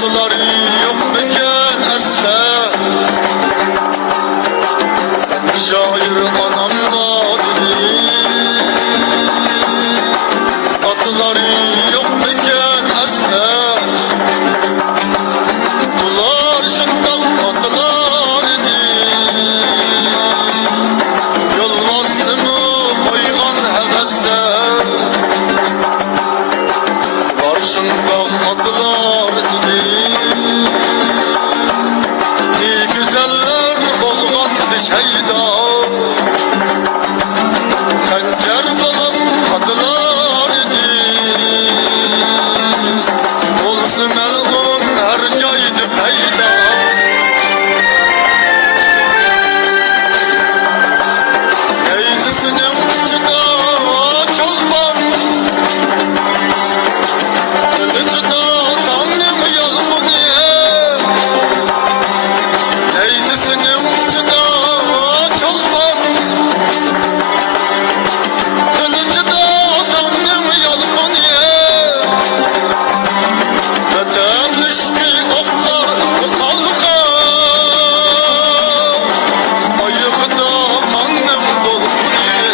Atlılar yok beken esle, şair anam vadili. Atlılar yok beken esle, bular şundan atlılar idi. Yolvasını koygan hevesle, bular şundan atlılar idi. Ne güzeller bolgandı şeyda, Sencer balam kadılar idi. Olsun melun her caydı peyda. Neyzisinin uçuda çolpan, kılıcıda tanrım yalmuniye. Neyzisinin uçuda çolpan, kılıcıda tanrım yalmuniye. Vatan düştü oklar kalka, ayıkta mannem dolkuniye.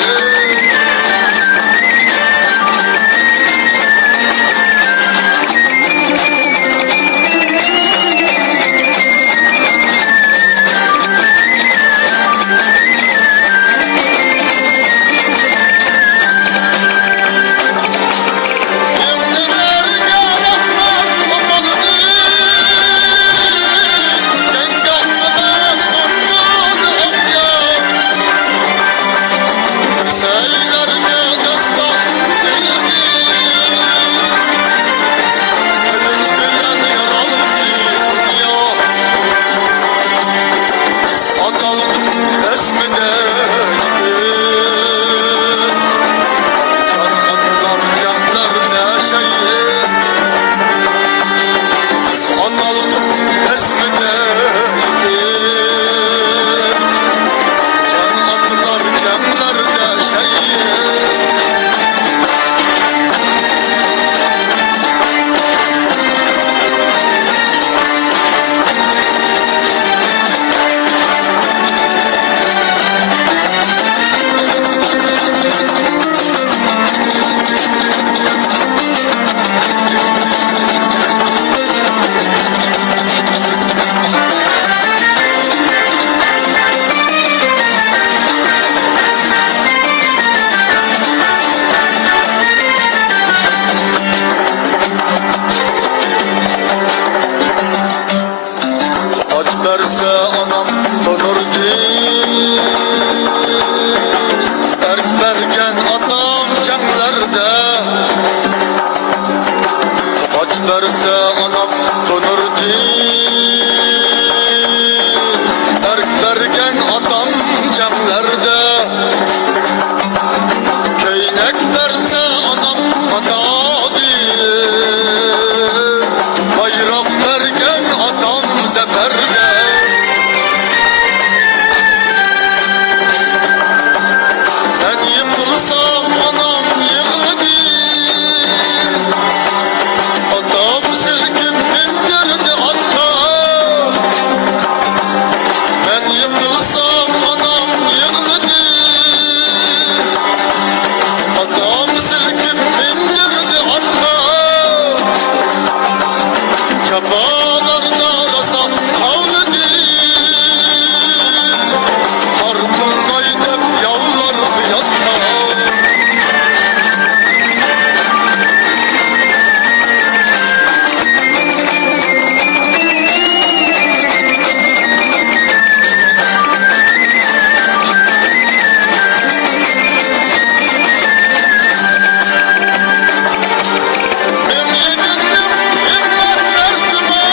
Aç verse anam donurdu, erk vergen atam cenglerde. Aç verse anam donurdu, erk vergen atam cenglerde. Köynek verse anam hatadı, bayrak vergen atam zeferde. Ben yıkılsam anam yığıldı, atam silkip bindirdi atka. Ben yıkılsam anam yığıldı, atam silkip bindirdi atka. Çabalarda rasam kavladı, harpın kaydep yavlar yatma. Ben yedirdim himmet dersime,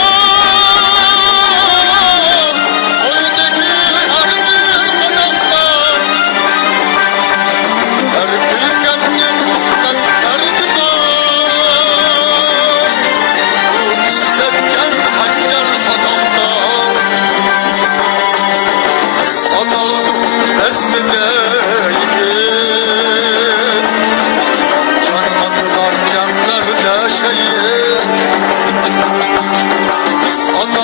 oydaki her bir kadakta. Her külkendim terzime, işletken hancer sadakta. Analım esminde yigit, can atılar canlarda şehit. ana